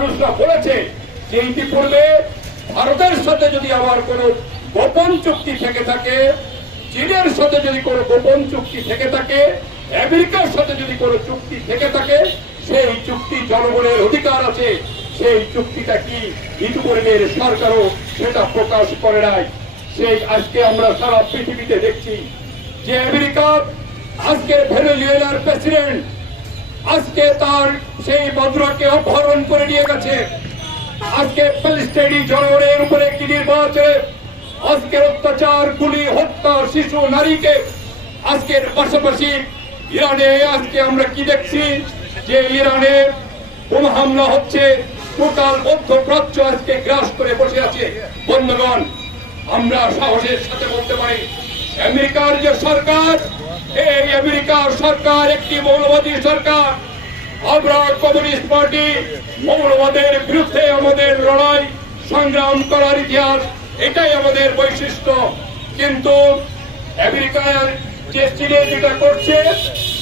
মানুষরা বলেছে যে ইতিপূর্বে ভারতের সাথে যদি আবার কোনো গোপন চুক্তি থেকে থাকে, চীনের সাথে যদি কোনো গোপন চুক্তি থেকে থাকে, আমেরিকার সাথে যদি কোনো চুক্তি থেকে থাকে, সেই চুক্তি জনগণের অধিকার আছে। সেই চুক্তিটা কি ইতিপূর্বের সরকারও সেটা প্রকাশ করে নাই। সেই আজকে আমরা সারা পৃথিবীতে দেখছি যে আমেরিকা আজকে ভেনেজুয়েলার প্রেসিডেন্ট আজকে তার সেই বদ্রাকে অপহরণ করে নিয়ে গেছে। আজকে প্যালেস্টাইনি জনগণের উপরে একটি নির্বাচনে আজকের অত্যাচার, গুলি, হত্যা, শিশু, নারীকে আজকের পাশাপাশি ইরানে আজকে আমরা কি দেখছি যে ইরানে বোমা হামলা হচ্ছে, টোটাল মধ্যপ্রাচ্য আজকে গ্রাস করে বসে আছে। বন্ধুগণ, আমরা সাহসের সাথে বলতে পারি আমেরিকার যে সরকার, এই আমেরিকার সরকার একটি মৌলবাদী সরকার। আমরা কমিউনিস্ট পার্টি মৌলবাদের বিরুদ্ধে আমাদের লড়াই সংগ্রাম করার ইতিহাস, এটাই আমাদের বৈশিষ্ট্য। কিন্তু আমেরিকার যে চীনে যেটা করছে